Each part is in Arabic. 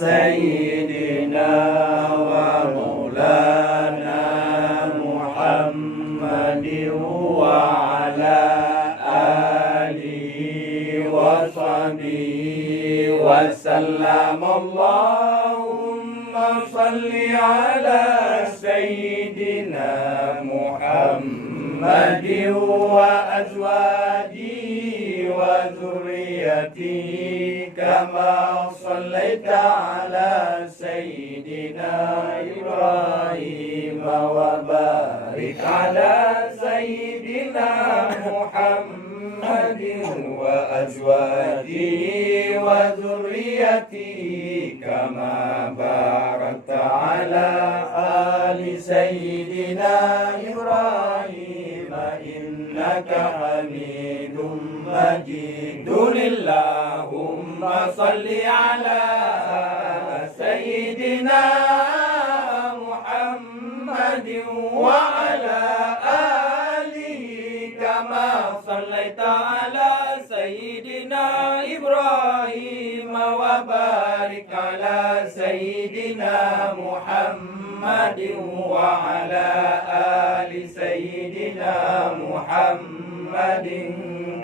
سيدنا ومولانا محمد وعلى آله وصحبه وسلم. اللهم صل على سيدنا محمد وأزواجه وذريته كما صليت على سيدنا إبراهيم وبارك على سيدنا محمد وأزواجه وذريته كما باركت على آل سيدنا إبراهيم إنك حميد مجيد. اللهم صل على سيدنا محمد وعلى آله كما صليت على سيدنا إبراهيم وبارك على سيدنا محمد وعلى آل سيدنا محمد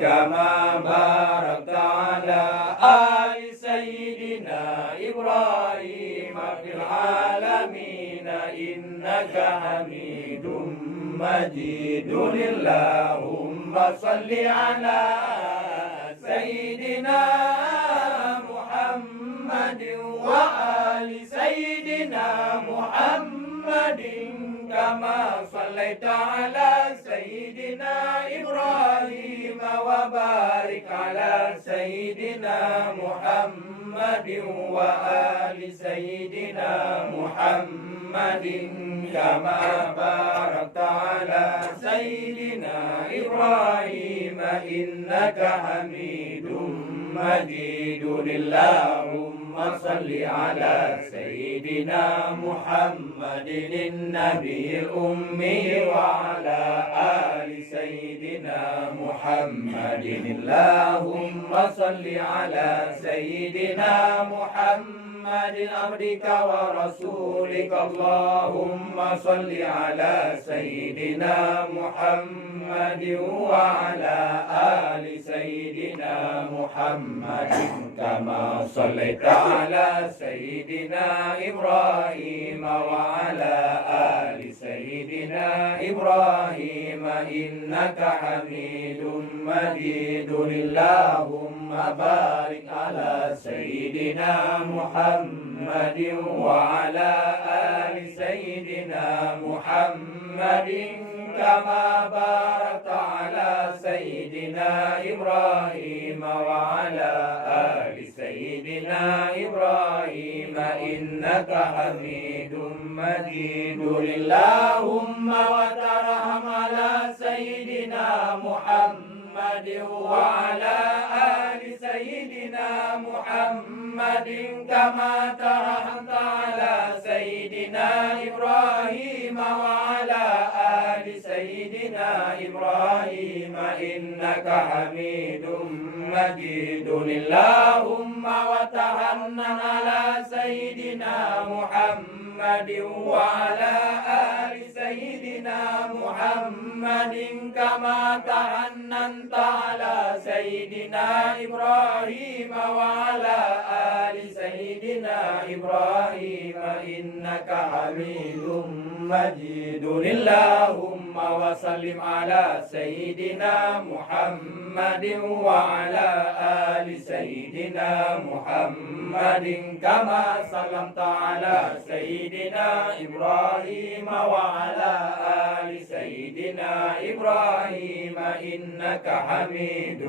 كما باركت على آل سيدنا إبراهيم في العالمين إنك حميد مجيد. اللهم صل على سيدنا محمد وآل سيدنا محمد كما صليت على سيدنا إبراهيم وبارك على سيدنا محمد وآل سيدنا محمد كما باركت على سيدنا إبراهيم إنك حميد مجيد. اللهم صل على سيدنا محمد النبي الأمي وعلى آل سيدنا محمد. اللهم صل على سيدنا محمد عبدك ورسولك. اللهم صل على سيدنا محمد وعلى آل سيدنا محمد كما صليت على سيدنا إبراهيم وعلى آل سيدنا إبراهيم إنك حميد مجيد. اللهم بارك على سيدنا محمد وعلى آل سيدنا محمد كما باركت على سيدنا إبراهيم وعلى آل سيدنا إبراهيم إنك حميد مجيد. اللهم وترحم على سيدنا محمد وعلى آل سيدنا محمد كما ترحمت على سيدنا إبراهيم وعلى آل سيدنا إبراهيم إنك حميد مجيد. اللهم وتحنن على سيدنا محمد وعلى آل سيدنا محمد كما تحننت على سيدنا إبراهيم وعلى آل سيدنا إبراهيم إنك حميد مجيد. اللهم وسلم على سيدنا محمد وعلى آل سيدنا محمد كما سلمت على سيدنا إبراهيم وعلى آل سيدنا إبراهيم إنك حميد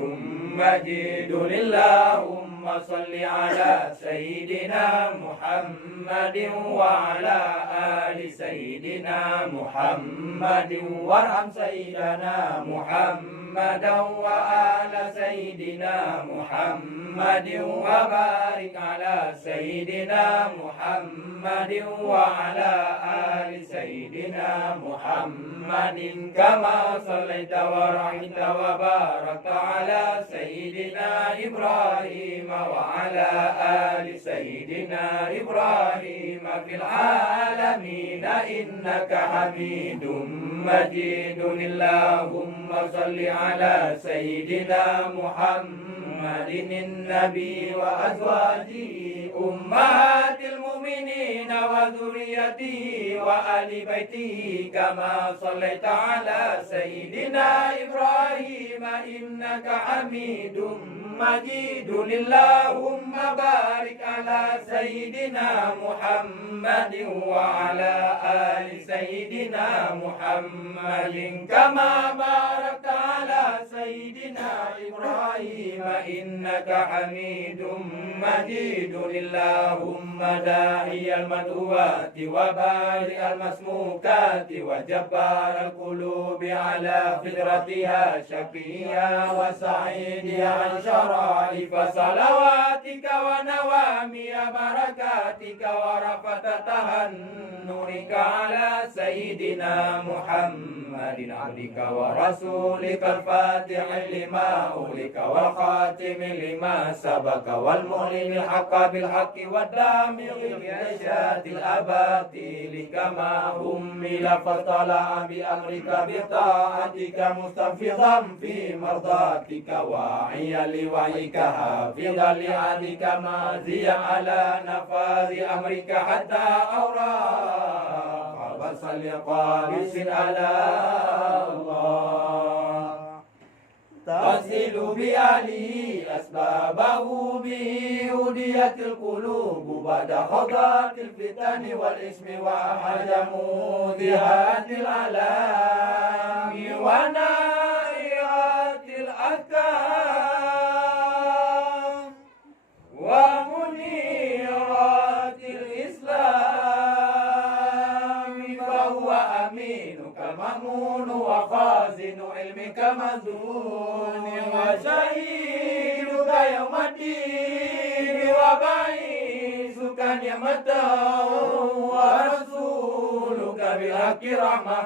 مجيد. اللهم صل على سيدنا محمد وعلى آل سيدنا محمد وارحم سيدنا محمد محمدا وآل سيدنا محمد وبارك على سيدنا محمد وعلى آل سيدنا محمد كما صليت ورحمت وباركت على سيدنا إبراهيم وعلى آل سيدنا إبراهيم في العالمين إنك حميد مجيد. اللهم صل على سيدنا محمد النبي وأزواجه أمهات المؤمنين وذريته وآل بيته كما صليت على سيدنا إبراهيم إنك حميد مجيد. اللهم بارك على سيدنا محمد وعلى آل سيدنا محمد كما باركت على سيدنا إبراهيم إنك حميد مجيد. اللهم داعي المدعوات وبارئ المسموكات وجبار القلوب على فطرتها شقيا وسعيدها عن شرائف صلواتك ونوامي بركاتك ورفة تهنرك على سيدنا محمد عبدك ورسولك الفاتح لما أغلق والخاتم لما سبق والمعلن الحق بالحق والدامغ بأشياء الأباطيل كما همل فطلع بأمرك بطاعتك مستنفضا في مرضاتك واعيا لوحيك حافظا لعهدك ماضيا على نفاذ أمرك حتى أوراق وصل قابس على الله تصل بأهله أسبابه به هديت القلوب بعد خضات الفتن والإسم وحجم ذهات العلام ونائرات الأحكام ومنيرات الإسلام فهو أمينك مأمون وخازن علمك مزون وشهيدك يوم الدين وبعيثك نعمة ورسولك بالحق رحمة